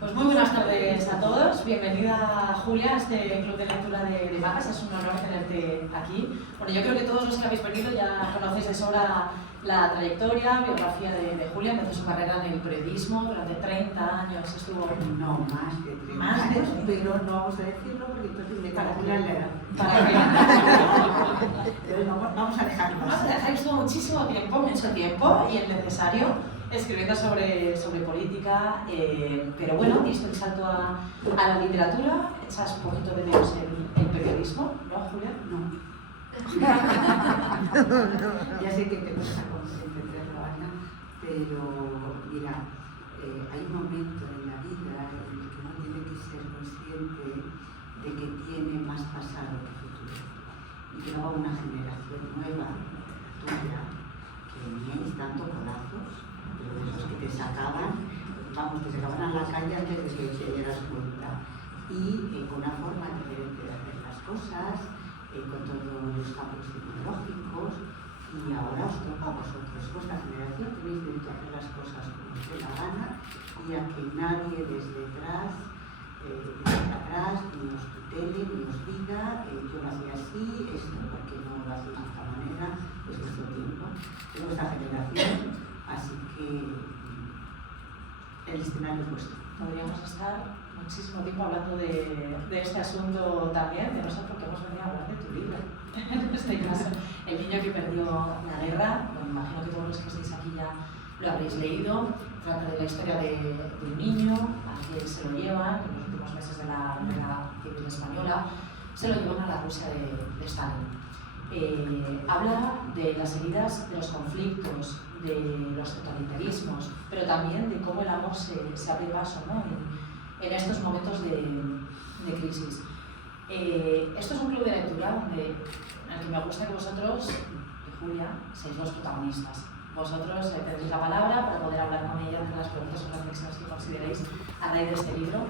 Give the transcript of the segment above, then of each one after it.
Pues muy buenas tardes a todos. Bienvenida, Julia, a este club de lectura de mapas. Es un honor tenerte aquí. Bueno, yo creo que todos los que habéis venido ya conocéis de sobra la trayectoria, biografía de Julia. Empezó su carrera en el periodismo, durante 30 años estuvo... No, más de 30 más de años, 30. pero no vamos a decirlo porque entonces me calculan la edad. ¿Para qué? Entonces vamos a dejarlo. Vamos a dejar que estuvo mucho tiempo y el necesario escribiendo sobre política, pero bueno, diste el salto a la literatura, echas un poquito de menos el periodismo, ¿no, Julia? No. Ya sé que te cuesta entender la vaina, pero mira, hay un momento en la vida en el que uno tiene que ser consciente de que tiene más pasado que futuro. Y que va una generación nueva, tuya, que veníais dando codazos, pero de esos que te sacaban, te sacaban a la calle antes de que te dieras cuenta. Y con una forma diferente de hacer las cosas, con todos los campos tecnológicos, y ahora os toca a vosotros, vuestra generación, tenéis derecho a hacer las cosas como os dé la gana y a que nadie desde atrás ni os tutele, ni os diga yo lo hacía así, esto porque no lo hacéis de esta manera, es vuestro tiempo, es vuestra generación, así que el escenario es vuestro. Podríamos estar muchísimo tiempo hablando de este asunto también, de nosotros, porque hemos venido a hablar de tu libro, en este caso, El niño que perdió la guerra. Bueno, imagino que todos los que estáis aquí ya lo habréis leído. Trata de la historia de un niño al que se lo llevan en los últimos meses de la guerra civil española, se lo llevan a la Rusia de Stalin. Habla de las heridas de los conflictos, de los totalitarismos, pero también de cómo el amor se abre paso, ¿no? en estos momentos de crisis. Esto es un club de lectura en el que me gusta que vosotros, y Julia, seáis los protagonistas. Vosotros tenéis la palabra para poder hablar con ella entre las preguntas o reflexiones que consideréis a raíz de este libro.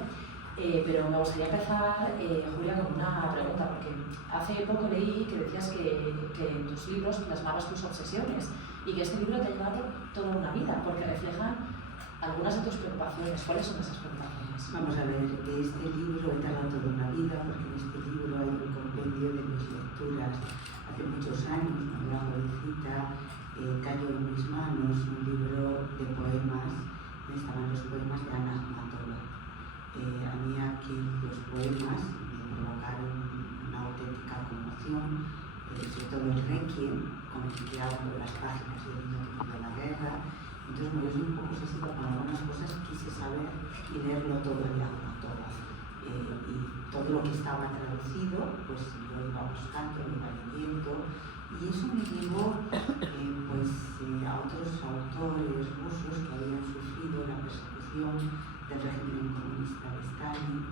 Pero me gustaría empezar, Julia, con una pregunta, porque hace poco leí que decías que en tus libros plasmabas tus obsesiones y que este libro te ha llevado toda una vida, porque reflejan algunas de tus preocupaciones. ¿Cuáles son esas preocupaciones? Vamos a ver, de este libro he tardado toda una vida, porque en este libro hay un compendio de mis lecturas. Hace muchos años, cuando era jovencita, cayó en mis manos un libro de poemas, estaban los poemas de Ana Akhmatova. A mí los poemas me provocaron una auténtica conmoción, sobre todo el Requiem, con el que hablo de las páginas del niño que perdió la guerra. Entonces me dio un poco obsesiva con algunas cosas, quise saber y leerlo todo de Akhmatova. Y todo lo que estaba traducido, pues lo iba buscando, lo iba leyendo, y eso me llevó a otros autores rusos que habían sufrido la persecución del régimen comunista de Stalin,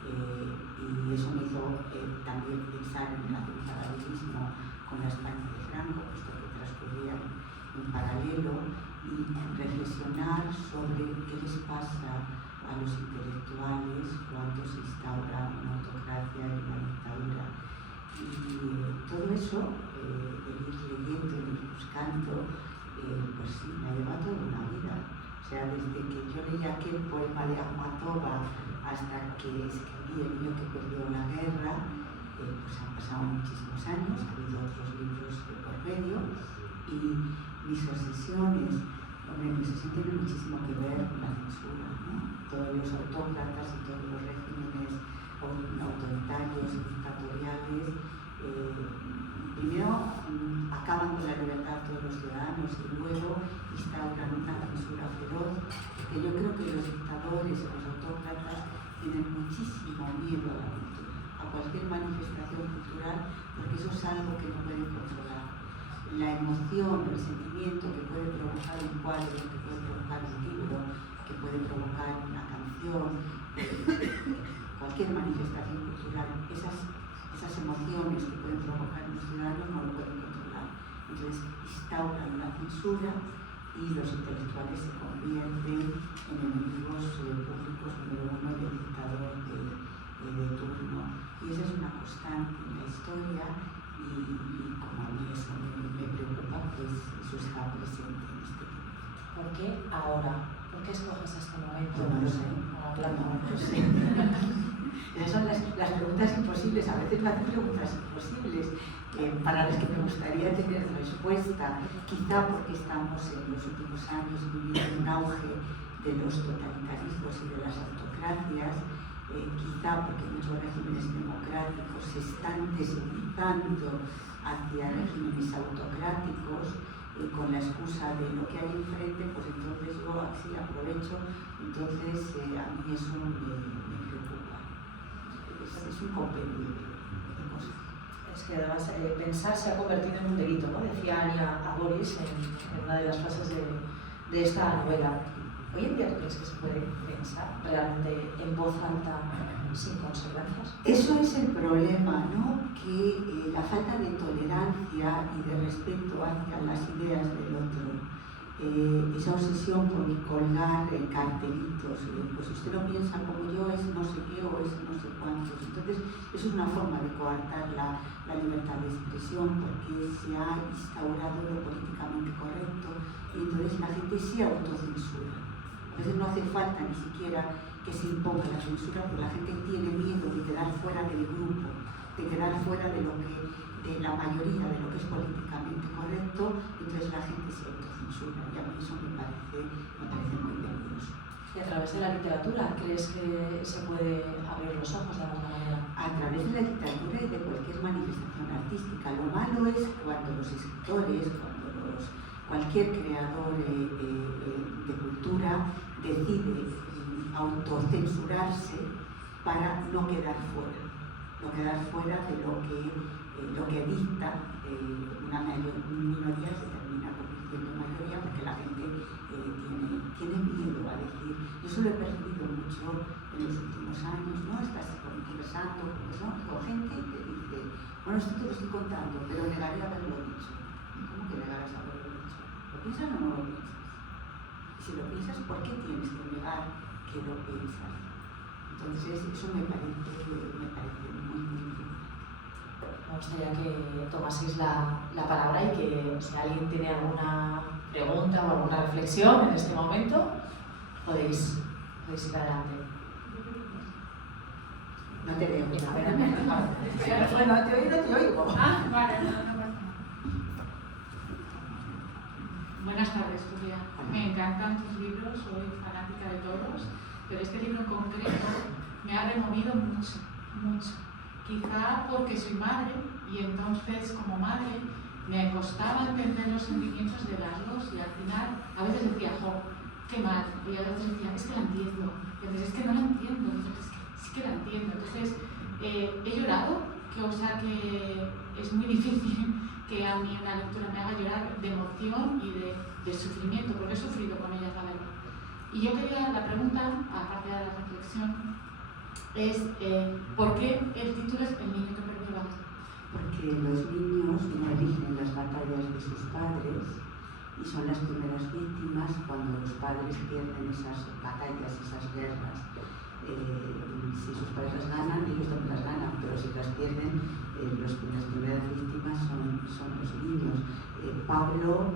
y eso me hizo también pensar en hacer un paralelismo con la España de Franco, puesto que transcurría en paralelo, y reflexionar sobre qué les pasa a los intelectuales cuando se instaura una autocracia y una dictadura. Y todo eso, el ir leyendo, el ir buscando, pues sí, me ha llevado toda una vida. O sea, desde que yo leí aquel poema de Akhmatova hasta que escribí El niño que perdió la guerra, pues han pasado muchísimos años, ha habido otros libros de por medio, y mis obsesiones, mi obsesión tiene muchísimo que ver con la censura, ¿no? Todos los autócratas y todos los regímenes autoritarios y dictatoriales primero acaban con la libertad de todos los ciudadanos y luego instauran una censura feroz, porque yo creo que los dictadores y los autócratas tienen muchísimo miedo a la cultura, a cualquier manifestación cultural, porque eso es algo que no pueden controlar. La emoción, el sentimiento que puede provocar un cuadro, que puede provocar un libro, que puede provocar una canción, cualquier manifestación cultural, esas emociones que pueden provocar los ciudadanos no lo pueden controlar. Entonces instauran la censura y los intelectuales se convierten en enemigos públicos número uno del dictador de turno. Y esa es una constante en la historia y como a mí eso me preocupa, pues eso está presente en este libro. ¿por qué ahora? ¿Por qué escoges este momento? No lo sé. A plano. No lo sé. Esas son las preguntas imposibles. A veces me hacen preguntas imposibles para las que me gustaría tener respuesta. Quizá porque estamos en los últimos años viviendo un auge de los totalitarismos y de las autocracias. Quizá porque muchos regímenes democráticos se están deslizando hacia regímenes autocráticos con la excusa de lo que hay enfrente, pues entonces yo así aprovecho. Entonces a mí eso me preocupa. Es un compendio de cosas. Es que además pensar se ha convertido en un delito, ¿no? Decía Anya a Boris en una de las frases de esta novela. ¿Hoy en día tú crees que se puede pensar realmente en voz alta sin consecuencias? Eso es el problema, ¿no? Que la falta de tolerancia y de respeto hacia las ideas del otro, esa obsesión por colgar cartelitos, pues si usted no piensa como yo es no sé qué o es no sé cuántos. Entonces, eso es una forma de coartar la libertad de expresión porque se ha instaurado lo políticamente correcto y entonces la gente se autocensura. A veces no hace falta ni siquiera que se imponga la censura porque la gente tiene miedo de quedar fuera del grupo, de quedar fuera de la mayoría de lo que es políticamente correcto, entonces la gente se autocensura y a mí eso me parece muy peligroso. ¿Y a través de la literatura crees que se puede abrir los ojos de alguna manera? A través de la literatura y de cualquier manifestación artística. Lo malo es cuando los escritores, cualquier creador de cultura decide autocensurarse para no quedar fuera de lo que dicta una minoría se termina convirtiendo en mayoría porque la gente tiene miedo a decir. Yo eso lo he percibido mucho en los últimos años, ¿no? Estás conversando con gente que dice, bueno, esto te lo estoy contando, pero negaré haberlo dicho. ¿Cómo que negarás haberlo dicho? ¿Lo piensas o no lo piensas? Y si lo piensas, ¿por qué tienes que negar que lo piensas? Entonces, eso me parece muy bien. Me gustaría que tomaseis la palabra y que si alguien tiene alguna pregunta o alguna reflexión en este momento, podéis ir adelante. No te veo. Bueno, te oigo. Ah, vale, no pasa nada. Buenas tardes, Julia. Me encantan tus libros, soy fanática de todos, pero este libro en concreto me ha removido mucho. Quizá porque soy madre y entonces como madre me costaba entender los sentimientos de las dos y al final a veces decía, jo, qué mal, y a veces decía, es que la entiendo, y a veces es que no la entiendo, y es que sí que la entiendo. Entonces he llorado, que es muy difícil que a mí una lectura me haga llorar de emoción y de sufrimiento, porque he sufrido con ellas, la verdad. Y yo quería, la pregunta, aparte de la reflexión, es ¿por qué el título es El niño que perdió la guerra? Porque los niños no eligen las batallas de sus padres y son las primeras víctimas cuando los padres pierden esas batallas, esas guerras. Si sus padres las ganan, ellos también las ganan, pero si las pierden, las primeras víctimas son los niños. Pablo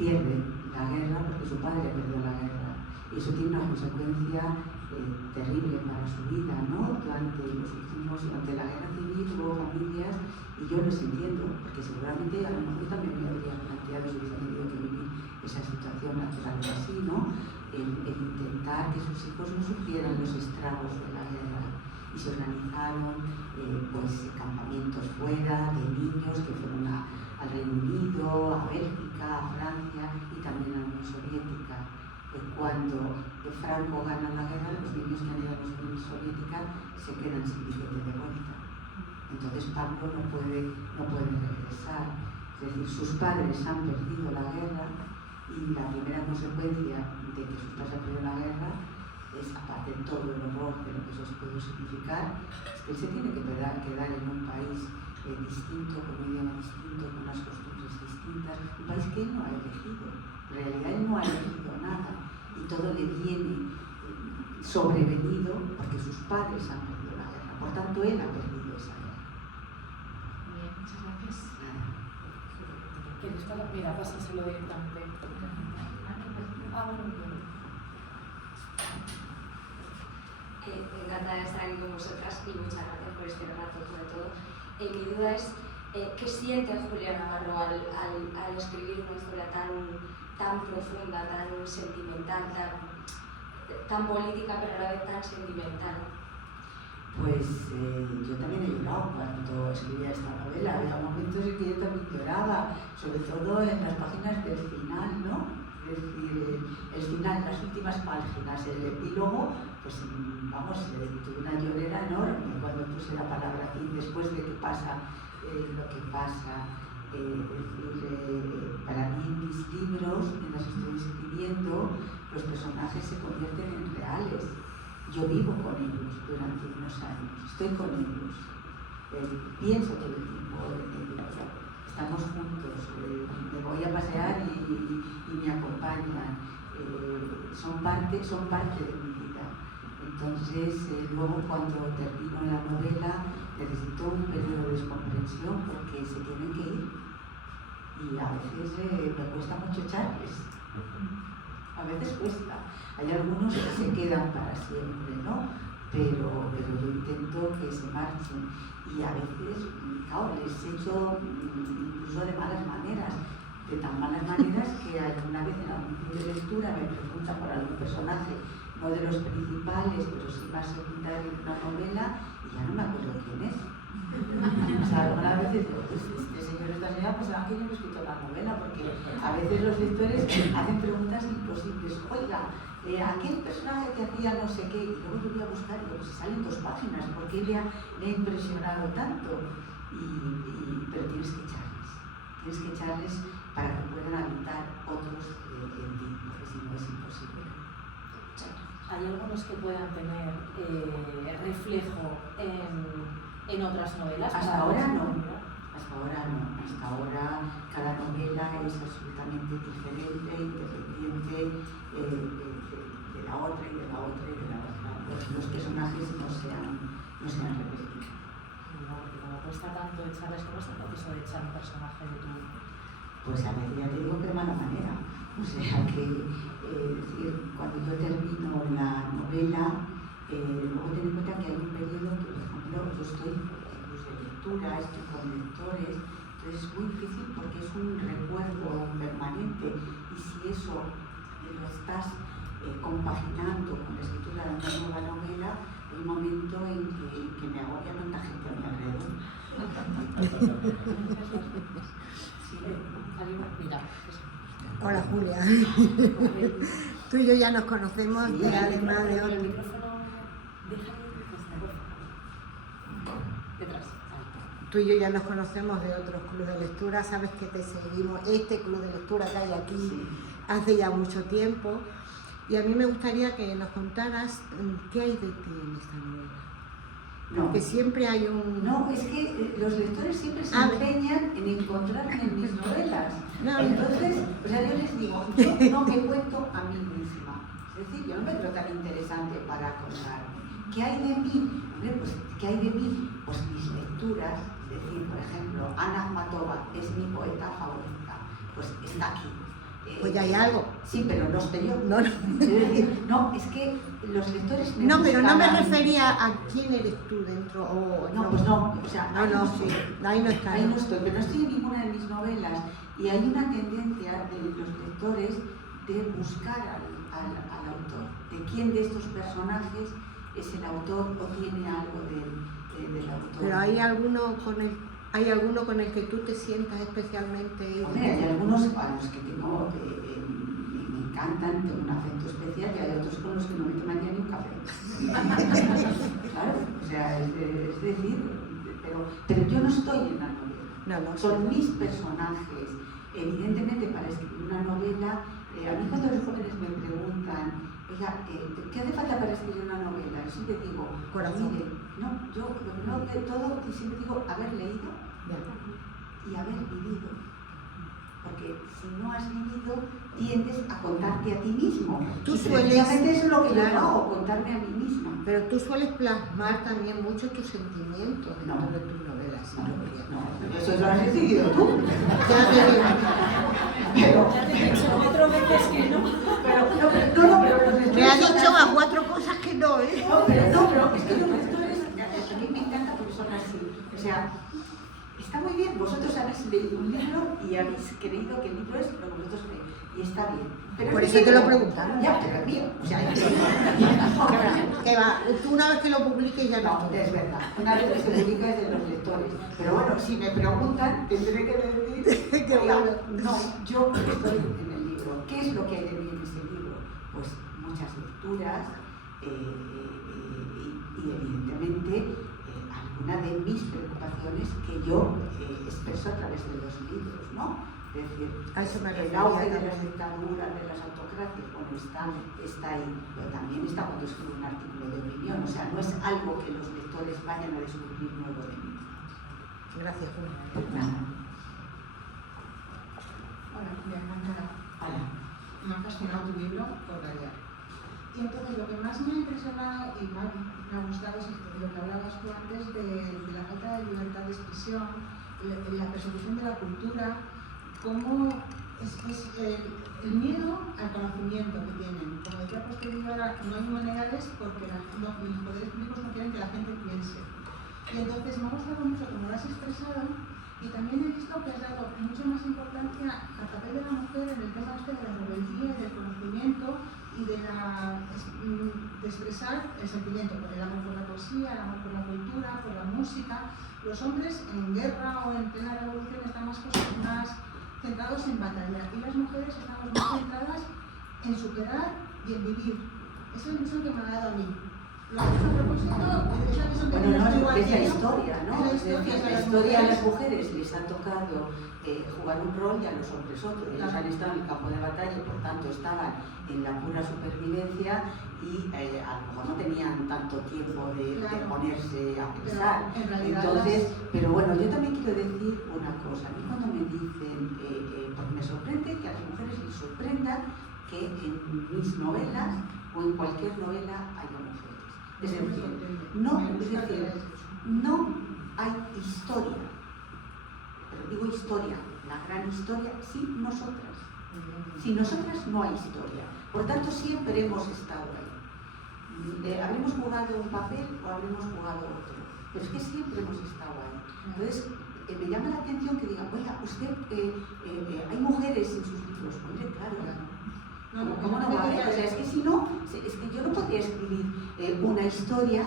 pierde la guerra porque su padre perdió la guerra. Y eso tiene una consecuencia terrible para su vida, ¿no? Durante la guerra civil hubo familias, y yo los entiendo, porque seguramente a lo mejor también me habría planteado si hubiese tenido que vivir esa situación natural así, ¿no? El intentar que sus hijos no sufrieran los estragos de la guerra. Y se organizaron campamentos fuera de niños que fueron al Reino Unido, a Bélgica, a Francia y también a la Unión Soviética. Cuando Franco gana la guerra, los niños que han ido a la Unión Soviética se quedan sin billete de vuelta. Entonces Pablo no puede regresar. Es decir, sus padres han perdido la guerra y la primera consecuencia de que sus padres han perdido la guerra es, aparte de todo el horror de lo que eso puede significar, es que él se tiene que quedar en un país distinto, con un idioma distinto, con unas costumbres distintas, un país que él no ha elegido. En realidad él no ha elegido nada y todo le viene sobrevenido porque sus padres han perdido la guerra. Por tanto, él ha perdido esa guerra. Bien, muchas gracias. ¿Quieres para? Mira, pásaselo directamente. Encantada de estar aquí con vosotras y muchas gracias por este rato, sobre todo. Mi duda es, ¿qué siente Julia Navarro al escribir una historia tan profunda, tan sentimental, tan política, pero a la vez tan sentimental? Pues yo también he llorado cuando escribía esta novela. Había momentos en que yo también lloraba, sobre todo en las páginas del final, ¿no? Es decir, el final, las últimas páginas, el epílogo, pues vamos, tuve una llorera enorme cuando puse la palabra fin, después de que pasa lo que pasa. Para mí en mis libros, en los que estoy escribiendo, los personajes se convierten en reales. Yo vivo con ellos durante unos años, estoy con ellos, pienso todo el tiempo en ellos, estamos juntos, me voy a pasear y me acompañan, son parte de mi vida. Entonces, luego cuando termino la novela, necesito un periodo de descomprensión porque se tienen que ir y a veces me cuesta mucho echarles. A veces cuesta. Hay algunos que se quedan para siempre, ¿no? Pero yo intento que se marchen y a veces, claro, les echo incluso de malas maneras, de tan malas maneras que alguna vez en algún club de lectura me preguntan por algún personaje, no de los principales, pero sí más secundario de una novela y ya no me acuerdo quién es. O sea, algunas veces digo, pues este señor, esta señora, pues saben que yo no he escrito la novela, porque a veces los lectores hacen preguntas imposibles. Oiga, aquel personaje que hacía no sé qué, y luego yo voy a buscar y digo, pues salen 2 páginas, ¿por qué le ha impresionado tanto? Pero tienes que echarles para que puedan habitar otros en ti, porque si no es imposible. ¿Hay algunos que puedan tener reflejo en otras novelas? Hasta ahora no. Hasta ahora cada novela es absolutamente diferente, independiente de la otra y de la otra y de la otra. Los personajes no se han repetido. No, porque como cuesta tanto echarles, ¿cómo es el proceso de echar un personaje de tu? Pues a veces ya te digo que de mala manera. O sea que cuando yo termino la novela, luego ten en cuenta que hay un periodo que, por ejemplo, yo estoy en grupos de lectura, estoy con lectores, entonces es muy difícil porque es un recuerdo permanente y si eso lo estás compaginando con la escritura de una nueva novela, hay un momento en que me agobia tanta gente a mi alrededor. Mira. Hola Julia, tú y yo ya nos conocemos sí, de además de el otro. micrófono, detrás. Tú y yo ya nos conocemos de otros clubes de lectura, sabes que te seguimos, este club de lectura que hay aquí hace ya mucho tiempo y a mí me gustaría que nos contaras qué hay de ti en esta novela. Porque siempre hay un... No, es que los lectores siempre se empeñan en encontrarme en mis novelas. No, entonces, o sea, yo les digo, yo no me cuento a mí misma. Es decir, yo no me creo tan interesante para contarme. ¿Qué hay de mí? Hombre, pues, ¿qué hay de mí? Pues mis lecturas, es decir, por ejemplo, Ana Akhmatova es mi poeta favorita, pues está aquí. Pues ya hay algo. Sí, pero no estoy yo. No. Es decir, no, es que los lectores me No, pero no me buscan a mí. refería a quién eres tú dentro o... No, pues no, o sea, No, sí, ahí no está. Ahí no estoy, pero no estoy en ninguna de mis novelas y hay una tendencia de los lectores de buscar al autor, de quién de estos personajes es el autor o tiene algo del autor. Pero hay alguno con el que tú te sientas especialmente... Hombre, hay algunos a los que tengo, me encantan, tengo un afecto especial y hay otros con los que no me tomaría ni un café. Claro, o sea, es decir, pero yo no estoy en la novela. No. Son mis personajes. Evidentemente, para escribir una novela, a mí cuando los jóvenes me preguntan, oiga, ¿qué hace falta para escribir una novela? Yo siempre digo, corazón. Mire, no, yo lo de todo siempre digo haber leído y haber vivido. Porque si no has vivido, tiendes a contarte a ti mismo. Tú precisamente eso es lo que yo claro, hago, contarme a mí misma. Pero tú sueles plasmar también mucho tus sentimientos dentro de tus novelas. No, eso lo has decidido tú. Ya te digo. Pero, Ya te he dicho 4 veces que no. pero pero cosas que no, ¿eh? No, pero es que los lectores, a mí me encanta porque son así. O sea, está muy bien, vosotros habéis leído un libro y habéis creído que el libro es lo que vosotros creéis. Y está bien. Pero por eso te lo preguntaron. Ya, pero es mío. O sea, que va, tú una vez que lo publiques ya no. no, es verdad. Una vez que se publica es de los lectores. Pero bueno, si me preguntan, tendré que decir Qué oiga, bueno. no, yo estoy en el libro. ¿Qué es lo que hay de mí en ese libro? Pues muchas lecturas y evidentemente alguna de mis preocupaciones que yo expreso a través de los libros, ¿no? Es decir, a eso me el auge de las dictaduras, de las autocracias, bueno, está ahí, pero también está cuando escribo un artículo de opinión, o sea, no es algo que los lectores vayan a descubrir nuevo de mí. Gracias, Julia. Hola, Julia, encantada. Hola. Me ha fascinado tu libro por variar. Y entonces lo que más me ha impresionado y más me ha gustado es lo que hablabas tú antes de la falta de libertad de expresión, la persecución de la cultura, cómo es el miedo al conocimiento que tienen. Como decía Posterior, ahora no hay humanidades porque los poderes públicos no quieren que la gente piense. Y entonces me ha gustado mucho cómo lo has expresado y también he visto que has dado mucha más importancia al papel de la mujer en el tema de la rebeldía y del conocimiento y de expresar el sentimiento, el amor por la poesía, el amor por la cultura, por la música. Los hombres en guerra o en plena revolución están más centrados en batalla y las mujeres estamos más centradas en superar y en vivir. Esa es la impresión que me ha dado a mí. Lo que es a propósito, esa visión que Bueno, tienes tú no, es la aquí, historia, ¿no? Es La historia a las mujeres les ha tocado jugar un rol y a los hombres otro. Ellos han estado en el campo de batalla y por tanto estaban en la pura supervivencia y a lo mejor no tenían tanto tiempo de ponerse a pensar. Entonces, pero bueno, yo también quiero decir una cosa. A mí cuando me dicen, porque me sorprende que a las mujeres les sorprenda que en mis novelas o en cualquier novela haya mujeres. Es decir, no hay historia, pero digo historia, la gran historia, sin nosotras. Sin nosotras no hay historia. Por tanto, siempre hemos estado ahí. Habremos jugado un papel o habremos jugado otro, pero es que siempre hemos estado ahí. Entonces, me llama la atención que digan, oiga, usted, hay mujeres en sus libros. Hombre, claro. ¿Cómo no va a haber? O sea, es que si no, es que yo no podría escribir una historia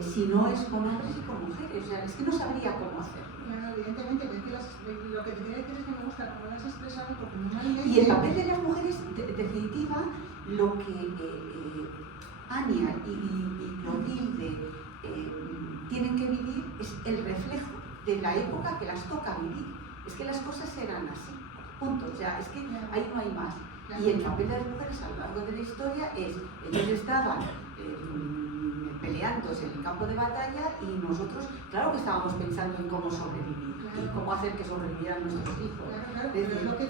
si no es con hombres y con mujeres. O sea, es que no sabría cómo hacerlo. Bueno, evidentemente, lo que te quería decir es que me gusta cómo lo has expresado porque normalmente... Y el papel de las mujeres, en definitiva, lo que Anya y Clotilde tienen que vivir es el reflejo de la época que las toca vivir. Es que las cosas eran así, punto. O sea, es que ahí no hay más. Y el papel de las mujeres a lo largo de la historia es, ellos estaban peleándose en el campo de batalla y nosotros, claro que estábamos pensando en cómo sobrevivir y cómo hacer que sobrevivieran nuestros hijos.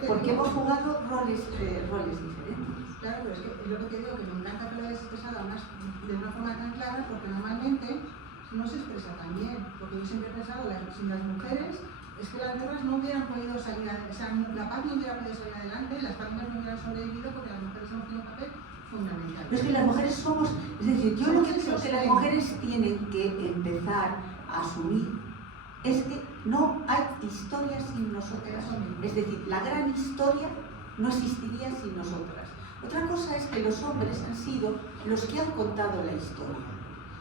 Porque hemos jugado roles diferentes. Claro, pero es que es lo que te digo, que me encanta que lo hayas expresado de una forma tan clara, porque normalmente no se expresa tan bien. Porque yo siempre he pensado que sin las mujeres es que las guerras no hubieran podido salir adelante, o sea, la paz no hubiera podido salir adelante, las familias no hubieran sobrevivido porque las mujeres hemos tenido un papel fundamental. Pero es que las mujeres somos, es decir, yo lo que creo que las mujeres tienen que empezar a asumir es que no hay historia sin nosotras. Es decir, la gran historia no existiría sin nosotras. Otra cosa es que los hombres han sido los que han contado la historia.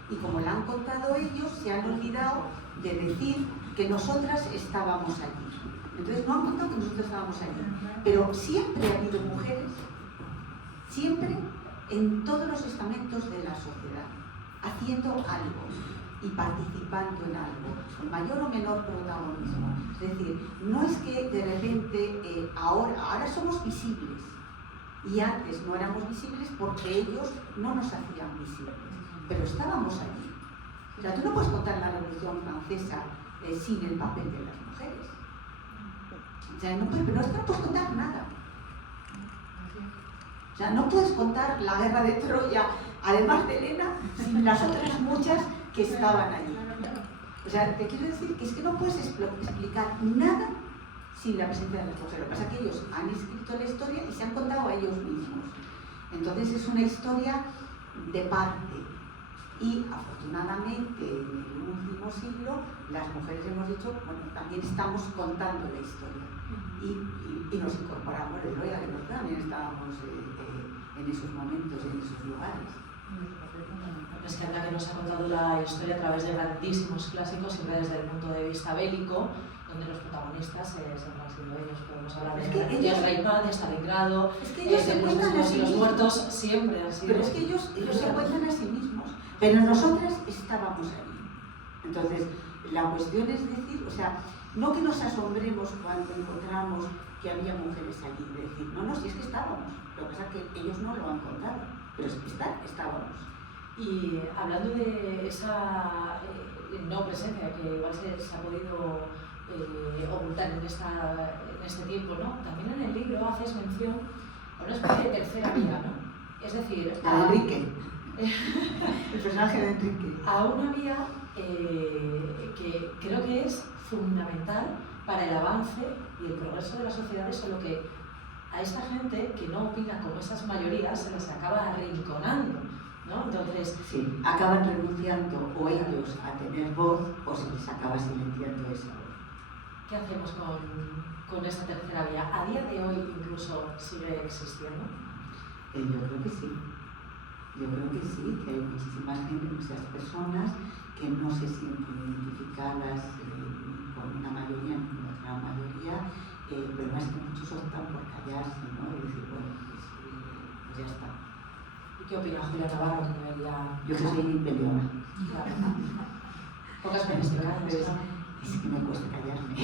Y como la han contado ellos, se han olvidado de decir que nosotras estábamos allí. Entonces no han contado que nosotros estábamos allí. Pero siempre ha habido mujeres, siempre en todos los estamentos de la sociedad, haciendo algo y participando en algo, con mayor o menor protagonismo. Es decir, no es que de repente ahora somos visibles y antes no éramos visibles porque ellos no nos hacían visibles, pero estábamos allí. O sea, tú no puedes contar la Revolución Francesa sin el papel de las mujeres. O sea, no puedes contar nada. O sea, no puedes contar la guerra de Troya, además de Helena, sin las otras muchas que estaban allí. O sea, te quiero decir que es que no puedes explicar nada sin la presencia de las mujeres. Lo que pasa es que ellos han escrito la historia y se han contado a ellos mismos. Entonces es una historia de parte. Y afortunadamente en el último siglo las mujeres hemos dicho, bueno, también estamos contando la historia y nos incorporamos de Loya, que nosotros también estábamos en esos momentos, en esos lugares. Es que anda que nos ha contado la historia a través de grandísimos clásicos, siempre desde el punto de vista bélico, donde los protagonistas siempre han sido ellos. Podemos hablar de Rey de Stalingrado, de los muertos, siempre han sido. Pero es que ellos se cuentan a sí mismos, pero nosotras estábamos ahí. Entonces, la cuestión es decir, o sea, no que nos asombremos cuando encontramos que había mujeres allí, decir, no, si es que estábamos. Lo que pasa es que ellos no lo han contado, pero es que estábamos. Y hablando de esa no presencia que igual se ha podido ocultar en este tiempo, ¿no? También en el libro haces mención a una especie de tercera vía, ¿no? Es decir, a Enrique, el personaje de Enrique. A una vía que creo que es fundamental para el avance y el progreso de la sociedad, solo que a esta gente que no opina como esas mayorías se les acaba arrinconando, ¿no? Entonces, sí, acaban renunciando o ellos a tener voz o se les acaba silenciando esa voz. ¿Qué hacemos con esta tercera vía? ¿A día de hoy incluso sigue existiendo? Yo creo que sí. Yo creo que sí, que hay muchísimas gente, muchas personas que no se sienten identificadas con una mayoría ni con otra mayoría, pero más que muchos optan por callarse, ¿no? Y decir, bueno, pues ya está. ¿Y qué opina Julia Navarro? Yo que soy impeliona. Claro. Pocas veces te callas, ¿no? Es que me cuesta callarme.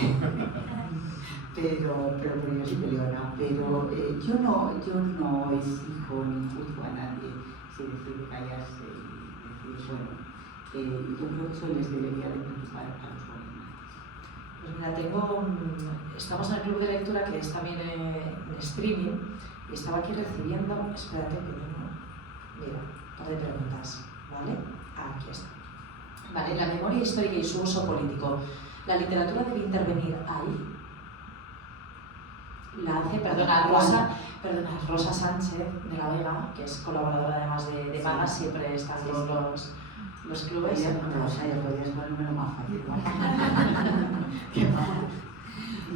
pero yo soy peleona. Pero yo no exijo ni juzgo a nadie si decide callarse y decir, bueno, yo creo que eso les debería de preocupar a los gobernantes. Pues mira, estamos en el club de lectura que es también en streaming y estaba aquí recibiendo, espérate que tengo, mira, un par de preguntas, ¿vale? Aquí está. Vale, la memoria histórica y su uso político. ¿La literatura debe intervenir ahí? La hace, Rosa Sánchez de la Vega, que es colaboradora además de Maga, siempre está en todos los clubes. Rosa, ya podías ponerme lo más fácil.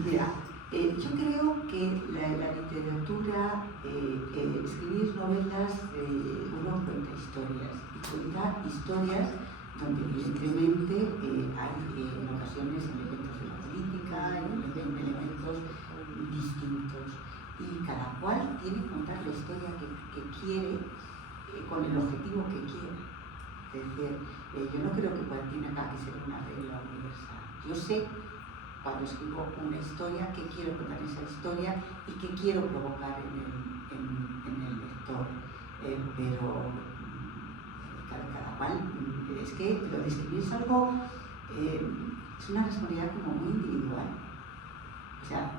Mira, yo creo que la literatura, escribir novelas, uno cuenta historias, y cuenta historias donde evidentemente hay en ocasiones elementos de la política, elementos distintos, y cada cual tiene que contar la historia que quiere con el objetivo que quiere. Es decir, yo no creo que tenga que ser una regla universal. Yo sé cuando escribo una historia qué quiero contar esa historia y qué quiero provocar en el lector, pero cada cual, es que lo de escribir es algo, es una responsabilidad como muy individual. O sea,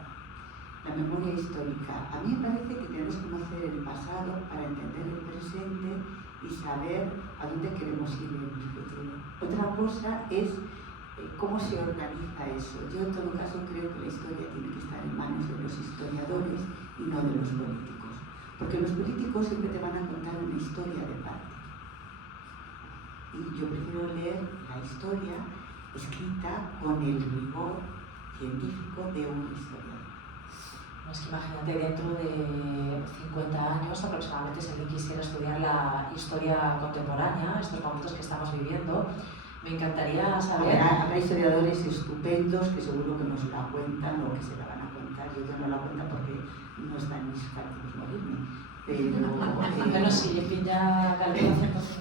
la memoria histórica. A mí me parece que tenemos que conocer el pasado para entender el presente y saber a dónde queremos ir en el futuro. Otra cosa es cómo se organiza eso. Yo en todo caso creo que la historia tiene que estar en manos de los historiadores y no de los políticos. Porque los políticos siempre te van a contar una historia de parte. Y yo prefiero leer la historia escrita con el rigor científico de un historiador. Es que imagínate, dentro de 50 años aproximadamente, si alguien quisiera estudiar la historia contemporánea, estos momentos que estamos viviendo, me encantaría saber... Habrá historiadores estupendos que seguro que nos la cuentan o que se la van a contar. Yo ya no la cuento porque no está en mis cálculos morirme. Pero si le pilla calculo 150.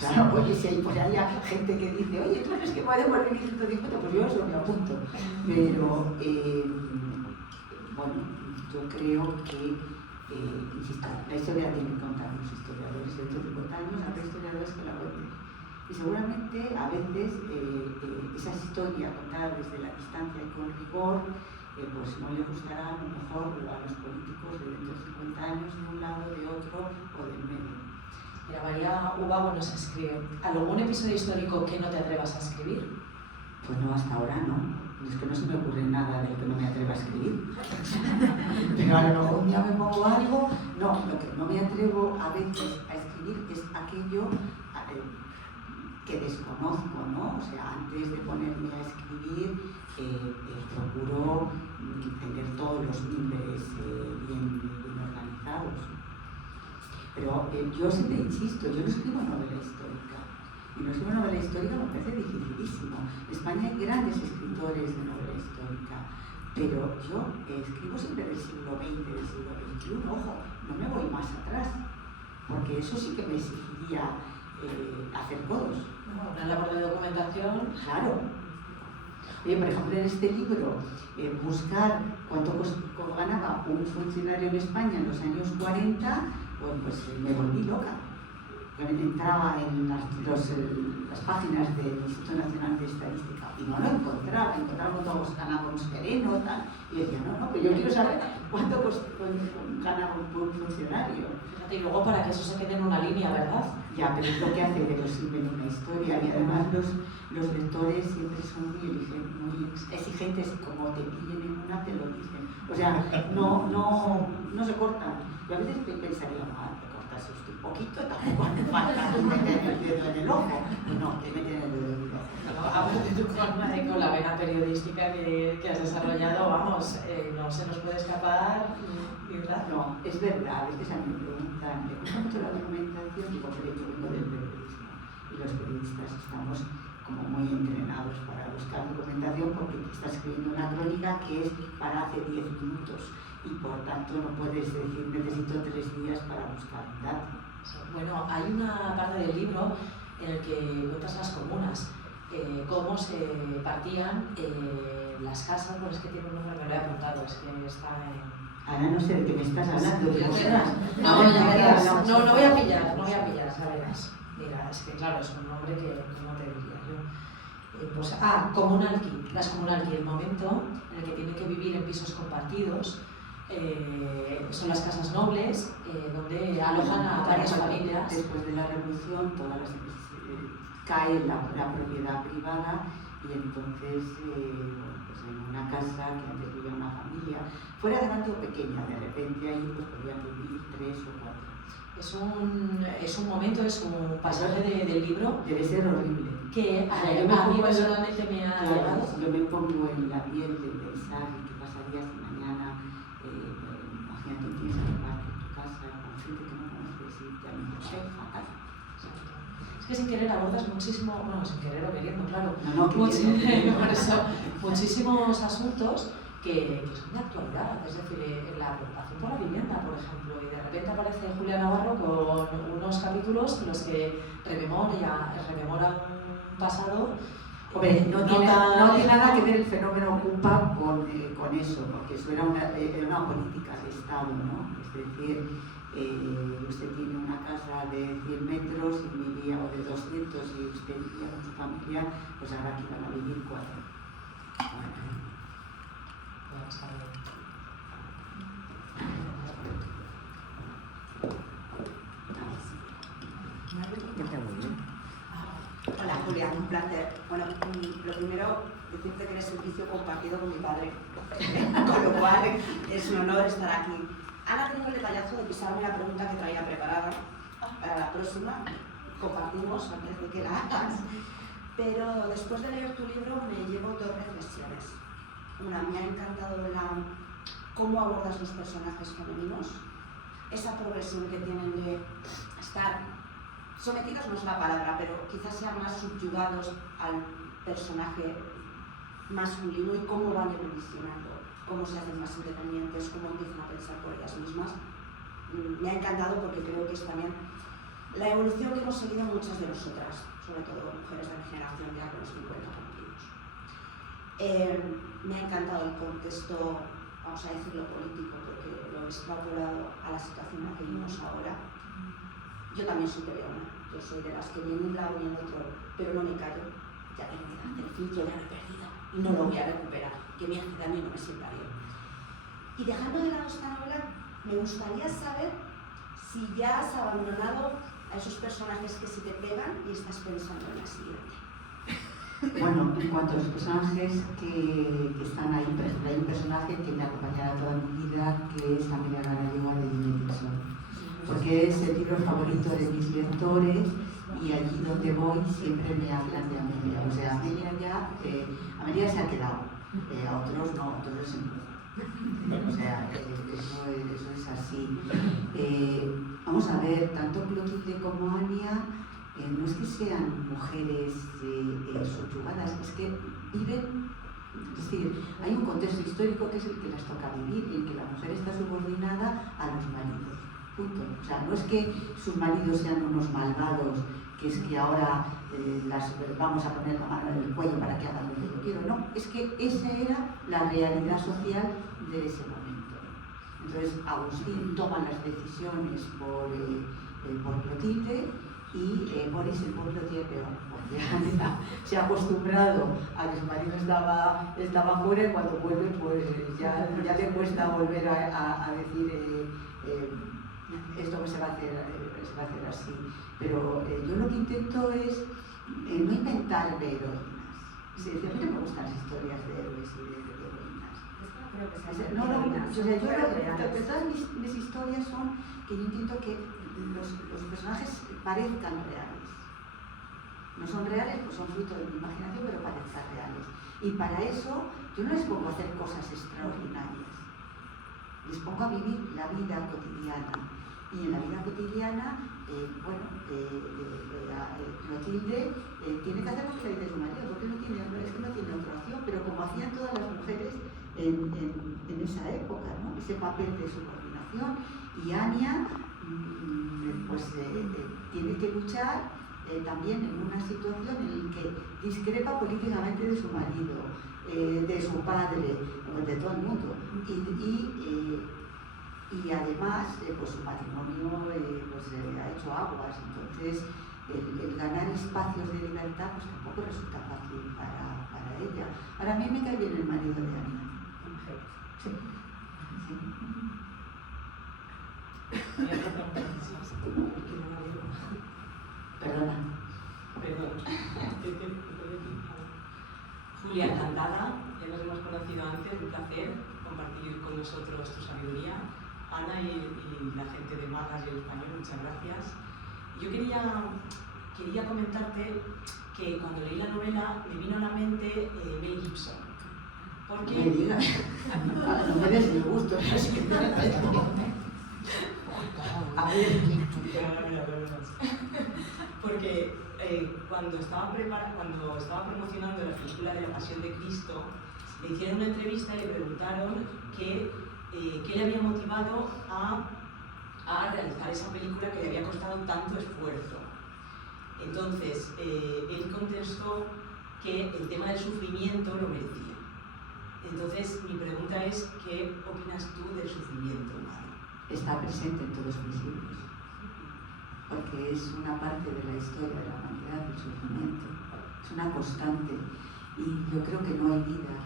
Claro, oye, si hay por ahí gente que dice, oye, ¿tú crees que podemos vivir 150? Pues yo eso me apunto. Pero, bueno, yo creo que, insisto, la historia tiene que contar los historiadores. Dentro de 50 años habrá historiadores que la cuenten. Y seguramente a veces esa historia contada desde la distancia y con rigor, pues no le gustará a lo mejor a los políticos de dentro de 50 años de un lado, de otro o del medio. Mira, María Ubago nos escribe, ¿algún episodio histórico que no te atrevas a escribir? Pues no, hasta ahora no. Es que no se me ocurre nada de lo que no me atreva a escribir. Pero a lo mejor un día me pongo algo, no, lo que no me atrevo a veces a escribir es aquello que desconozco, ¿no? O sea, antes de ponerme a escribir, procuro tener todos los mimbres bien organizados. Pero yo siempre insisto, yo no escribo novela histórica. Y no escribo novela histórica me parece dificilísimo. En España hay grandes escritores de novela histórica, pero yo escribo siempre del siglo XX, del siglo XXI, ojo, no me voy más atrás, porque eso sí que me exigiría hacer codos. Bueno, una labor de documentación. Claro. Oye, por ejemplo, en este libro, buscar cuánto ganaba un funcionario en España en los años 40, pues me volví loca. Entraba en las páginas del Instituto Nacional de Estadística y no lo encontraba cuánto ganaba un sereno, tal. Y decía, no, pero yo quiero saber cuánto ganaba un funcionario. Fíjate, y luego para que eso se quede en una línea, ¿verdad? Ya, pero es lo que hace verosímil una historia, y además los lectores siempre son muy exigentes, y como te pillen en una te lo dicen. O sea, no se cortan. Yo a veces pensaría, te cortas esto un poquito, tampoco hace falta meter el dedo en el ojo. No, te meten el dedo en el ojo. Aparte de tu forma y con la vena periodística que has desarrollado, vamos, no se nos puede escapar, ¿verdad? No, es verdad, a veces a mí me preguntan, ¿te gusta mucho la documentación? Digo, pero yo vengo del periodismo y los periodistas estamos como muy entrenados para buscar documentación porque estás escribiendo una crónica que es para hace 10 minutos y por tanto no puedes decir necesito 3 días para buscar un dato. Bueno, hay una parte del libro en el que cuentas las comunas, cómo se partían las casas, bueno, es que tiene un nombre, me lo he apuntado, es que está en... Ahora no sé de qué me estás hablando. No, bueno, ya verás. No voy a pillar, ya verás. Mira, es que claro, es un nombre que, ¿cómo te diría yo? Pues, comunalki, las comunalki, el momento en el que tienen que vivir en pisos compartidos, son las casas nobles, donde alojan a varias familias. Después de la revolución, cae la propiedad privada y entonces pues en una casa que antes vivía una familia, fuera grande o pequeña, de repente ahí pues podían vivir 3 o 4. Es un momento, es un pasaje del libro. Debe ser horrible. Que a mí personalmente me ha llegado. Yo me pongo en la piel de pensar en qué pasaría si mañana, imagínate, tienes que quedarte en tu casa con gente que no conoces y te han dicho, fatal. Es que sin querer abordas muchísimo, bueno, sin querer o queriendo, claro, Por eso, muchísimos asuntos que son de actualidad, es decir, la preocupación por la vivienda, por ejemplo, y de repente aparece Julia Navarro con unos capítulos en los que rememora un pasado. Hombre, no tiene nada que ver el fenómeno Ocupa con eso, porque eso era una política de Estado, ¿no? Es decir, usted tiene una casa de 100 metros y vivía, o de 200 y usted vivía con su familia, pues ahora aquí van a vivir 4. Hola Julia, un placer. Bueno, lo primero, decirte que eres el vicio compartido con mi padre, con lo cual es un honor estar aquí. Ana ha tenido el detallazo de pisarme la pregunta que traía preparada para la próxima, compartimos antes de que la hagas. Pero después de leer tu libro me llevo 2 reflexiones. Una, me ha encantado cómo abordas los personajes femeninos, esa progresión que tienen de estar sometidos, no es la palabra, pero quizás sean más subyugados al personaje masculino y cómo van evolucionando, cómo se hacen más independientes, cómo empiezan a pensar por ellas mismas. Me ha encantado porque creo que es también la evolución que hemos seguido muchas de nosotras, sobre todo mujeres de mi generación ya con los 50 cumplidos. Me ha encantado el contexto, vamos a decirlo político, porque lo he extrapolado a la situación en la que vivimos ahora. Yo también soy peleona, yo soy de las que ni en un lado ni en otro, pero no me callo, ya tengo edad, en fin, yo ya lo he perdido y no lo voy a recuperar, que me hace daño y no me sienta bien. Y dejando de lado esta novela, me gustaría saber si ya has abandonado a esos personajes que se te pegan y estás pensando en la siguiente. Bueno, en cuanto a los personajes que están ahí, por ejemplo, hay un personaje que me ha acompañado toda mi vida, que es Amelia Garayola de Jimmy Dixon, porque es el libro favorito de mis lectores y allí donde voy siempre me hablan de Amelia. O sea, Amelia se ha quedado, a otros no, a otros les empuja. O sea, eso es así. Vamos a ver, tanto Clotilde como Anya no es que sean mujeres subyugadas, es que viven, es decir, hay un contexto histórico que es el que las toca vivir, en que la mujer está subordinada a los maridos, punto. O sea, no es que sus maridos sean unos malvados, que es que ahora las vamos a poner la mano en el cuello para que hagan lo que yo quiero, no, es que esa era la realidad social de ese momento. Entonces, Agustín toma las decisiones por Clotilde, y Boris el pueblo tiene peor, porque se ha acostumbrado a que su marido estaba fuera y cuando vuelve pues ya le cuesta volver a decir esto que se va a hacer así. Pero yo lo que intento es no inventarme heroínas. Es decir, a mí no me gustan las historias de héroes y de heroínas. Todas mis historias son que yo intento que los personajes parezcan reales. No son reales, pues son fruto de mi imaginación, pero parezcan reales. Y para eso yo no les pongo a hacer cosas extraordinarias. Les pongo a vivir la vida cotidiana. Y en la vida cotidiana, Clotilde tiene que hacer lo que le dice su marido, porque no tiene otra opción, pero como hacían todas las mujeres en esa época, ¿no? Ese papel de subordinación. Y Anya tiene que luchar también en una situación en la que discrepa políticamente de su marido, de su padre, de todo el mundo. Y además, pues su matrimonio ha hecho aguas. Entonces, el ganar espacios de libertad pues tampoco resulta fácil para ella. Ahora, a mí me cae bien el marido de Anya. Sí. Perdona. Perdón. Julia, encantada. Ya nos hemos conocido antes. Un placer compartir con nosotros tu sabiduría. Ana y la gente de Magas y el Español, muchas gracias. Yo quería comentarte que cuando leí la novela me vino a la mente Mel Gibson. Porque... No me digas. No me des el gusto. A ver. Porque cuando estaba promocionando la película de La Pasión de Cristo, le hicieron una entrevista y le preguntaron qué le había motivado a realizar esa película que le había costado tanto esfuerzo. Entonces, él contestó que el tema del sufrimiento lo merecía. Entonces, mi pregunta es, ¿qué opinas tú del sufrimiento humano? Está presente en todos mis libros, porque es una parte de la historia de la humanidad, el sufrimiento, es una constante, y yo creo que no hay vida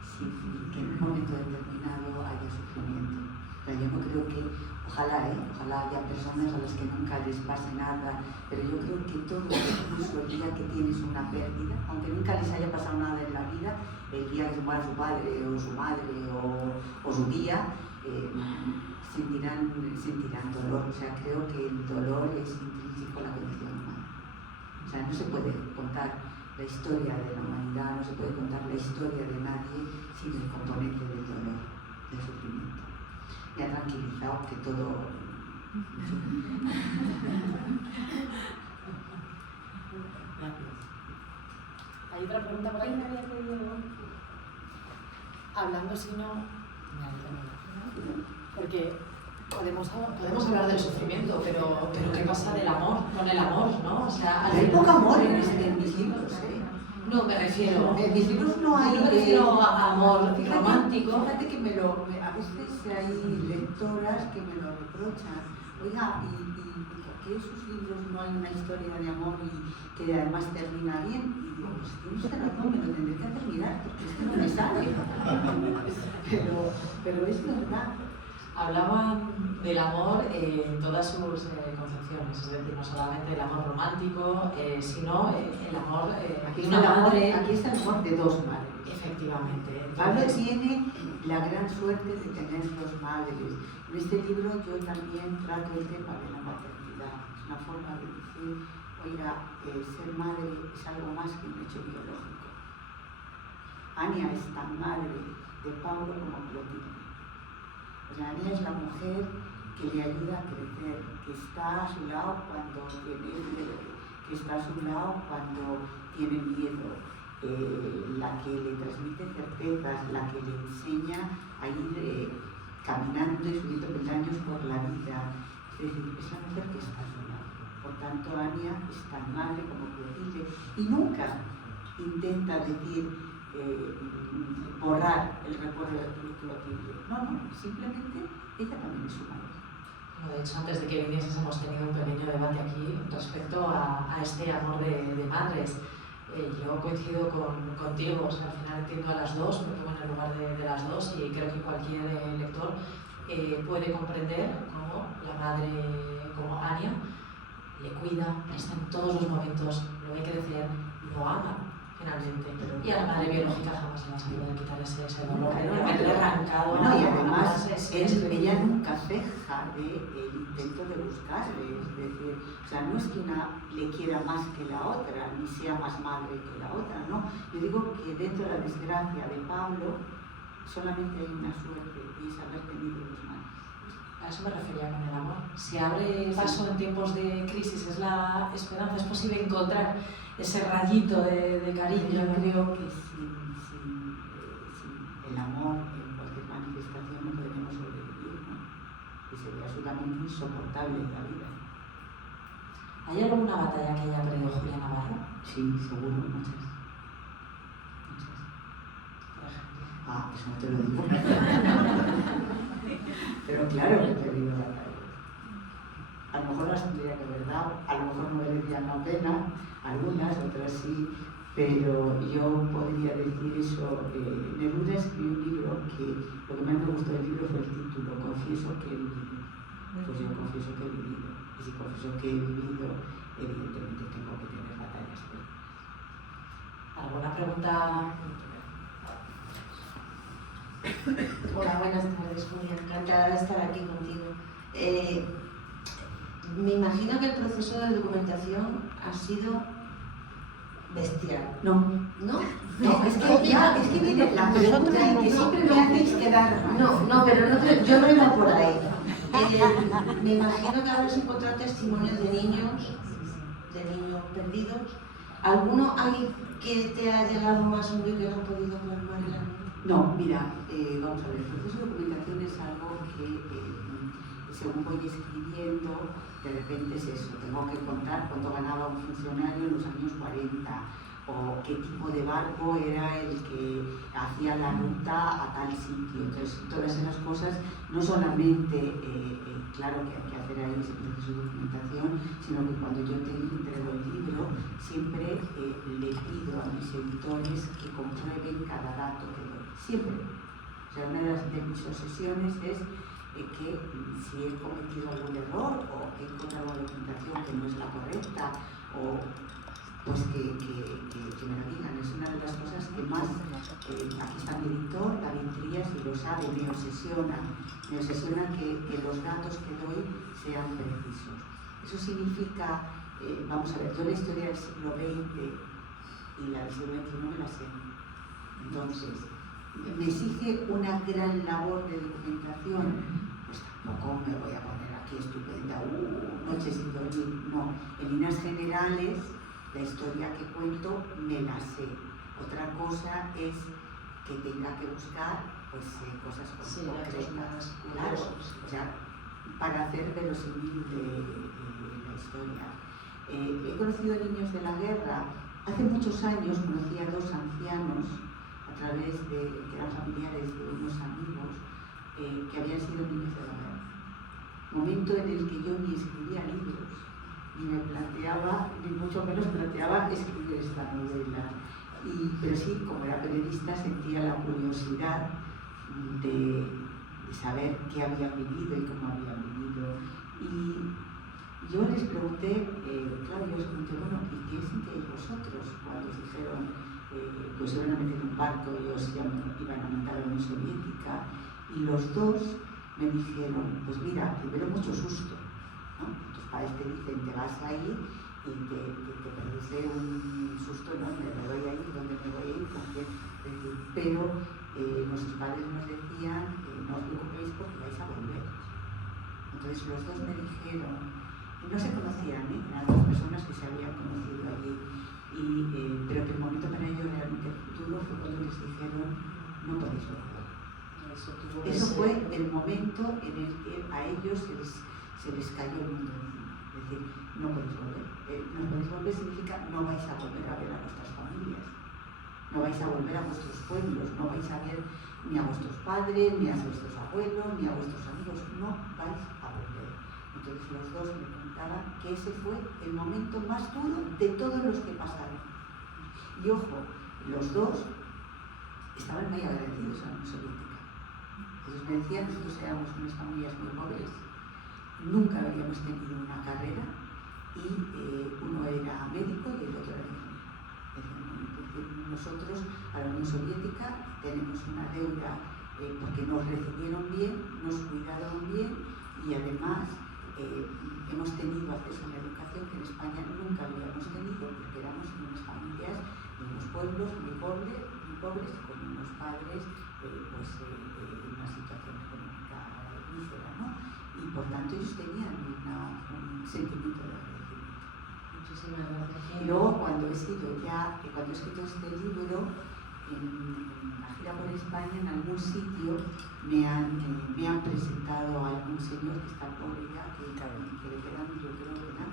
sin que en un momento determinado haya sufrimiento. O sea, yo no creo que, ojalá haya personas a las que nunca les pase nada, pero yo creo que todos, incluso el día que tienes una pérdida, aunque nunca les haya pasado nada en la vida, el día que se muera su padre o su madre o su tía, sentirán dolor. O sea, creo que el dolor es intrínseco a la condición humana. O sea, no se puede contar la historia de la humanidad, no se puede contar la historia de nadie sin el componente del dolor, del sufrimiento. Me ha tranquilizado que todo... Hay otra pregunta por ahí. Hablando, si no... Porque podemos hablar del sufrimiento, pero ¿qué pasa del amor? Con el amor, ¿no? O sea, hay poco amor en mis libros, No, me refiero... En mis libros no hay... No me refiero a amor romántico. Fíjate que a veces hay lectoras que me lo reprochan. Oiga, ¿y por qué en sus libros no hay una historia de amor y que además termina bien? Y digo, pues tienes razón, me lo tendré que terminar porque es que no me sale. Pero es verdad. Hablaban del amor en todas sus concepciones, es decir, no solamente el amor romántico, sino el amor Aquí de está, una madre. aquí está el amor de dos madres. Efectivamente. Pablo Entonces, tiene la gran suerte de tener dos madres. En este libro yo también trato el tema de la maternidad. Es una forma de decir, oiga, ser madre es algo más que un hecho biológico. Ania es tan madre de Pablo como Clotilde. O sea, Ania es la mujer que le ayuda a crecer, que está a su lado cuando tiene miedo, que está a su lado cuando tiene miedo, la que le transmite certezas, la que le enseña a ir caminando y subiendo peldaños por la vida. Es decir, es la mujer que está a su lado. Por tanto, Ania es tan madre como Clotilde y nunca intenta decir borrar el recuerdo de Clotilde. No, simplemente ella también es su madre. Bueno, de hecho, antes de que vinieses hemos tenido un pequeño debate aquí respecto a este amor de madres. Yo coincido contigo, o sea, al final entiendo a las dos, me pongo en el lugar de las dos y creo que cualquier lector puede comprender cómo la madre, como Ania, le cuida, está en todos los momentos, lo ve crecer, lo ama finalmente. Y a la madre biológica jamás le vas a poder quitar ese dolor de haberle arrancado. Bueno, y además ella ella nunca ceja del intento de buscarle, es decir, o sea, no es que una le quiera más que la otra, ni sea más madre que la otra, ¿no? Yo digo que dentro de la desgracia de Pablo solamente hay una suerte y es haber tenido dos madres. A eso me refería con el amor. Si abre paso en tiempos de crisis, es la esperanza, es posible encontrar ese rayito de cariño. Yo creo que sin el amor en cualquier manifestación no podemos sobrevivir, ¿no? Y sería absolutamente insoportable en la vida. ¿Hay alguna batalla que haya perdido Julia Navarro? Sí, seguro, muchas. Por ejemplo. Ah, eso no te lo digo. Pero claro que he perdido batallas. A lo mejor las tendría que haber dado, a lo mejor no merecían la pena, algunas, otras sí, pero yo podría decir eso. Neruda escribió un libro que lo que más me gustó del libro fue el título, Confieso que he vivido. Pues yo confieso que he vivido, y si confieso que he vivido, evidentemente tengo que tener batallas. ¿Alguna pregunta? Hola, buenas tardes, Julia. Encantada de estar aquí contigo. Me imagino que el proceso de documentación ha sido bestial. No, ¿No? no, es que viene la pregunta en que siempre me hacéis quedar mal. No, pero yo no iba por ahí. Me imagino que habrás encontrado testimonios de niños perdidos. ¿Alguno hay que te ha llegado más hondo y que no ha podido plasmar en la novela? No, mira, vamos a ver, el proceso de documentación es algo que según voy escribiendo, de repente es eso, tengo que contar cuánto ganaba un funcionario en los años 40, o qué tipo de barco era el que hacía la ruta a tal sitio. Entonces, todas esas cosas, no solamente, claro que hay que hacer ahí ese proceso de documentación, sino que cuando yo te entrego el libro, siempre le pido a mis editores que comprueben cada dato que doy. Siempre. O sea, una de mis obsesiones es que si he cometido algún error o he encontrado una documentación que no es la correcta, o pues que me lo digan. Es una de las cosas que más, aquí está mi editor, David Trías, y lo sabe, me obsesiona que los datos que doy sean precisos. Eso significa, vamos a ver, yo la historia del siglo XX y la del siglo XXI me la sé. Entonces, me exige una gran labor de documentación, pues tampoco me voy a poner aquí estupenda, noches sin dormir, no. En líneas generales, la historia que cuento me la sé. Otra cosa es que tenga que buscar pues, cosas concretas, claro, o sea, para hacer verosímil la historia. He conocido niños de la guerra. Hace muchos años conocí a dos ancianos a través de que eran familiares de unos amigos que habían sido niños de la guerra. Momento en el que yo ni escribía libros, ni me planteaba, ni mucho menos planteaba escribir esta novela. Pero sí, como era periodista, sentía la curiosidad de saber qué habían vivido y cómo habían vivido. Y yo les pregunté, claro, yo les pregunté, bueno, ¿y qué sentíais vosotros cuando os dijeron que os iban a meter en un barco y os iban a mandar a la Unión Soviética? Y los dos me dijeron, pues mira, primero mucho susto, ¿no? Tus padres te dicen, te vas ahí y te produce un susto enorme, me voy a ir, ¿dónde me voy a ir? Pero nuestros padres nos decían, no os preocupéis porque vais a volver. Entonces los dos me dijeron, no se conocían, eran dos personas que se habían conocido allí, pero que el momento para ellos realmente futuro fue cuando les dijeron, no podéis volver. Eso fue el momento en el que a ellos se les cayó el mundo encima. Es decir, no podéis volver. No podéis volver significa no vais a volver a ver a vuestras familias, no vais a volver a vuestros pueblos, no vais a ver ni a vuestros padres, ni a vuestros abuelos, ni a vuestros amigos, no vais a volver. Entonces los dos me contaban que ese fue el momento más duro de todos los que pasaron. Y ojo, los dos estaban muy agradecidos a la Unión Soviética. Ellos me decían, nosotros éramos unas familias muy pobres, nunca habíamos tenido una carrera y uno era médico y el otro era ingeniero. Nosotros a la Unión Soviética tenemos una deuda porque nos recibieron bien, nos cuidaron bien y además hemos tenido acceso a una educación que en España nunca habíamos tenido porque éramos unas familias en los pueblos muy pobres con unos padres en una situación económica mísera, ¿no? Y por tanto ellos tenían un sentimiento de agradecimiento. Muchísimas gracias. Y luego cuando he escrito este libro, en la gira por España, en algún sitio me han presentado a algún señor que está pobre ya, que le quedan, yo creo que nada,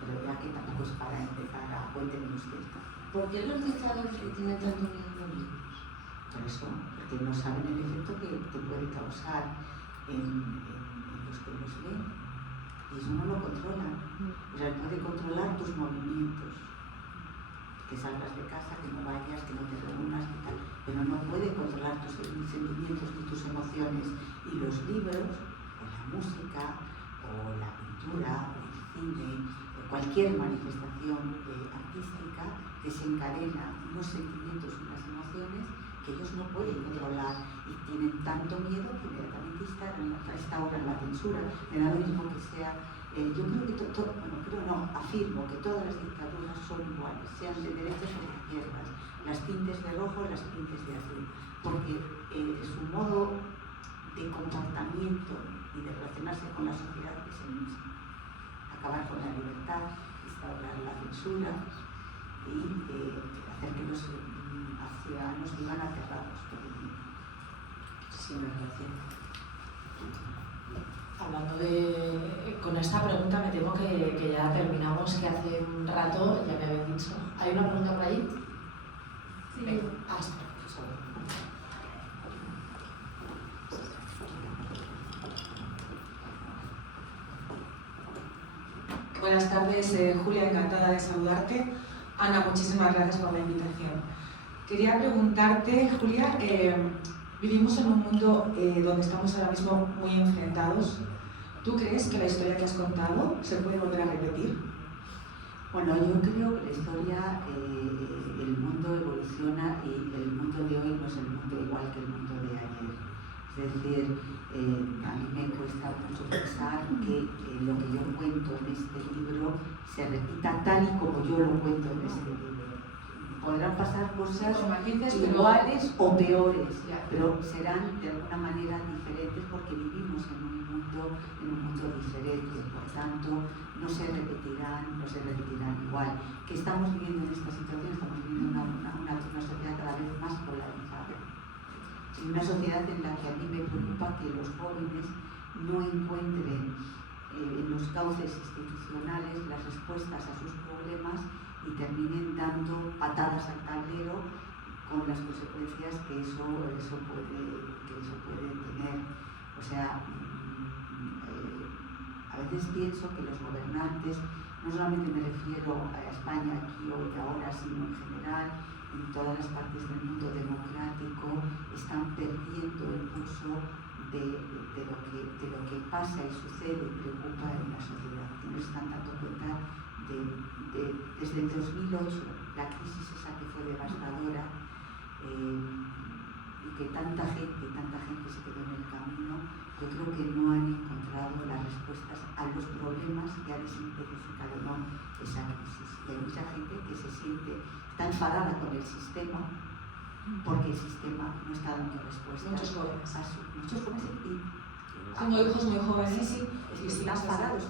pero ya que tampoco es para empezar a cuéntenme usted. ¿Por qué los dictadores le tienen tanto miedo a los libros? Por eso, porque no saben el efecto que te puede causar en los que los leen. Y eso no lo controla. O sea, puede controlar tus movimientos. Que salgas de casa, que no vayas, que no te reúnas y tal. Pero no puede controlar tus sentimientos ni tus emociones. Y los libros, o la música, o la pintura, o el cine, o cualquier manifestación artística, desencadena unos sentimientos y unas emociones que ellos no pueden controlar y tienen tanto miedo que inmediatamente instauran la censura. Me da lo mismo que sea, yo creo que afirmo que todas las dictaduras son iguales, sean de derechas o de izquierdas, las tintes de rojo, las tintes de azul, porque su modo de comportamiento y de relacionarse con la sociedad es el mismo. Acabar con la libertad, instaurar la censura y hacer que los ciudadanos vivan aterrados por el miedo. Muchísimas gracias. Hablando con esta pregunta me temo que ya terminamos, que hace un rato ya me habían dicho. ¿Hay una pregunta por ahí? Sí. Espera, por favor. Buenas tardes, Julia, encantada de saludarte. Ana, muchísimas gracias por la invitación. Quería preguntarte, Julia, vivimos en un mundo donde estamos ahora mismo muy enfrentados. ¿Tú crees que la historia que has contado se puede volver a repetir? Bueno, yo creo que la historia, el mundo evoluciona y el mundo de hoy no es el mundo igual que el mundo de ayer. Es decir, a mí me cuesta mucho pensar que lo que yo cuento en este libro se repita tal y como yo lo cuento en este libro. Podrán pasar cosas iguales o peores, pero serán de alguna manera diferentes porque vivimos en un mundo diferente. Por tanto, no se repetirán igual. Que estamos viviendo en esta situación, estamos viviendo una sociedad cada vez más polarizada. Una sociedad en la que a mí me preocupa que los jóvenes no encuentren en los cauces institucionales las respuestas a sus problemas y terminen dando patadas al tablero con las consecuencias que eso puede tener. O sea, a veces pienso que los gobernantes, no solamente me refiero a España aquí hoy y ahora, sino en general, en todas las partes del mundo democrático están perdiendo el pulso de lo que pasa y sucede y preocupa en la sociedad, que no están dando cuenta desde el 2008, la crisis esa que fue devastadora, y que tanta gente se quedó en el camino. Yo creo que no han encontrado las respuestas a los problemas que ha desencadenado esa crisis. Y hay mucha gente que se siente tan enfadada con el sistema porque el sistema no está dando respuesta. Muchos jóvenes. Muchos jóvenes y tengo hijos muy jóvenes. Sí, están enfadados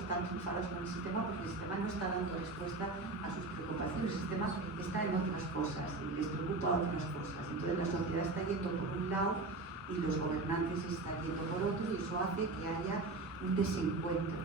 con el sistema porque el sistema no está dando respuesta a sus preocupaciones. El sistema está en otras cosas y les preocupa otras cosas. Entonces la sociedad está yendo por un lado y los gobernantes están yendo por otro, y eso hace que haya un desencuentro.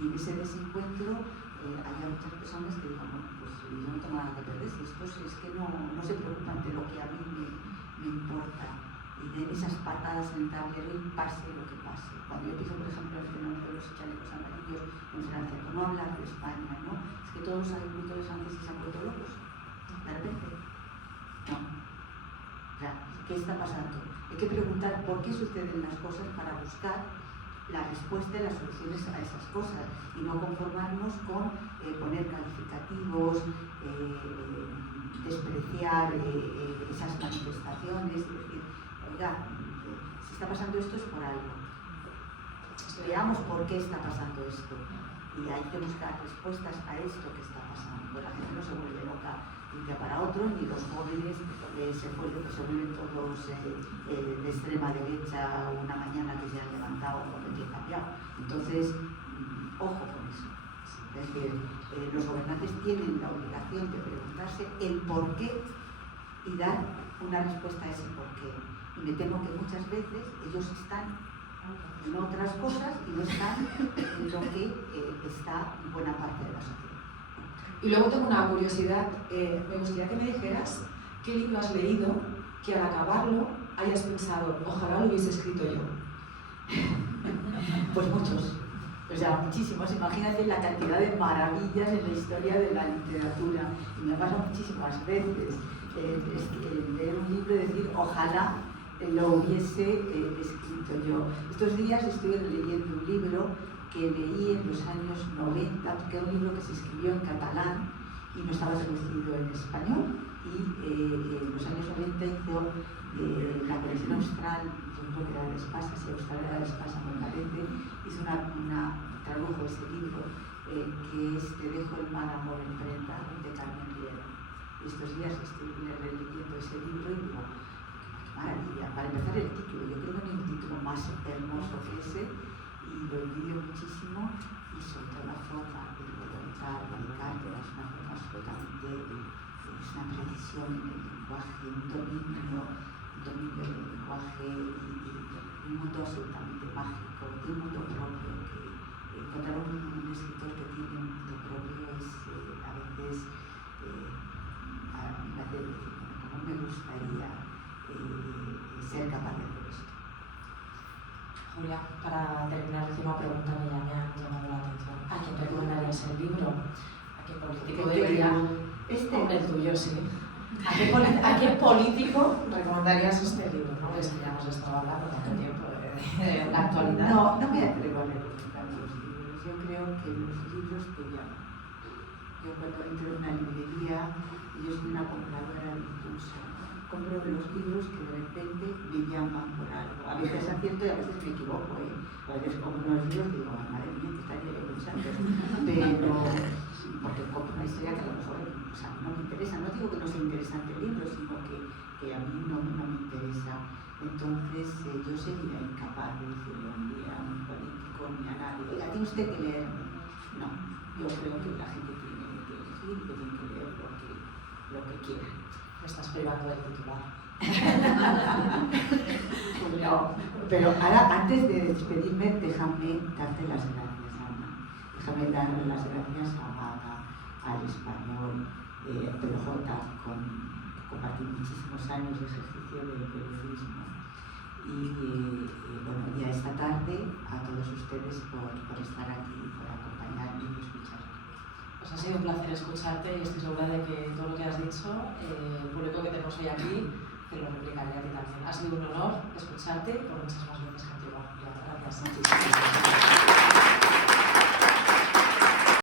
Y en ese desencuentro haya muchas personas que digan, bueno, pues yo no tengo nada que perder, si estos es que no se preocupan de lo que a mí me importa, y de esas patadas en el tablero y pase lo que pase. Cuando yo pienso, por ejemplo, el fenómeno de los chalecos amarillos en Francia, por no hablar de España, ¿no? Es que todos los agricultores franceses se han vuelto locos, de repente. No. O sea, ¿qué está pasando? Hay que preguntar por qué suceden las cosas para buscar la respuesta y las soluciones a esas cosas, y no conformarnos con poner calificativos, despreciar esas manifestaciones, y decir, oiga, si está pasando esto es por algo. Veamos por qué está pasando esto, y hay que buscar respuestas a esto que está pasando. Pues la gente no se vuelve loca de un día para otro, ni los jóvenes se vuelven todos de extrema derecha una mañana que se han levantado o que han cambiado. Entonces, ojo con eso. Es decir, los gobernantes tienen la obligación de preguntarse el por qué y dar una respuesta a ese por qué. Y me temo que muchas veces ellos están en otras cosas y no están en lo que está en buena parte de la sociedad. Y luego tengo una curiosidad, me gustaría que me dijeras qué libro has leído que al acabarlo hayas pensado, ojalá lo hubiese escrito yo. Pues muchos, o sea, muchísimos. Imagínate la cantidad de maravillas en la historia de la literatura. Y me pasa muchísimas veces leer un libro y decir, ojalá lo hubiese escrito yo. Estos días estoy leyendo un libro que leí en los años 90, que era un libro que se escribió en catalán y no estaba traducido en español, y en los años 90 hizo la colección austral, yo creo que era de Espasa, si Austral era de Espasa, me parece, hizo tradujo ese libro, que es Te dejo el mar, amor, en prenda, de Carmen Riera. Y estos días estoy releyendo ese libro y digo, qué maravilla. Para empezar, el título, yo creo que no hay un título más hermoso que ese, y lo envidio muchísimo, y sobre todo la forma de voluntar, es una forma absolutamente, es una precisión en el lenguaje, un dominio del lenguaje, y un mundo absolutamente mágico, de un mundo propio, que encontrar un escritor que tiene un mundo propio es a veces, me hace decir, como me gustaría ser capaz de hacer esto. Julia, para terminar, la última pregunta me ha llamado la atención. ¿A quién recomendarías el libro? ¿A qué político debería? Hombre, el tuyo, sí. ¿A qué político recomendarías este libro? No, es que ya hemos estado hablando tanto tiempo de la actualidad. No me atrevo a recomendar los libros. Yo creo que los libros te llaman. Yo cuando entro en una librería, yo soy una compradora de impulso. Compro los libros que de repente me llaman por algo. A veces acierto y a veces me equivoco. A veces compro unos libros y digo, madre mía, ¿qué estaría yo pensando? Pero, porque compro una historia que a lo mejor no me interesa. No digo que no sea interesante el libro, sino que a mí no me interesa. Entonces, yo sería incapaz de decirle un día a un político ni a nadie, oiga, tiene usted que leer. No, yo creo que la gente tiene que elegir y que tiene que leer lo que quiera. Me estás privando del titular. No, pero ahora, antes de despedirme, déjame darte las gracias, Ana. Déjame darle las gracias a Maga, al Español, PJ, compartí muchísimos años de ejercicio del periodismo. Y a esta tarde, a todos ustedes por estar aquí, por acompañarme y escucharme. Pues Pues ha sido un placer escucharte y estoy segura de que todo lo que has dicho, el público que tenemos hoy aquí, te lo replicaría a ti también. Ha sido un honor escucharte y por muchas más veces contigo. Gracias.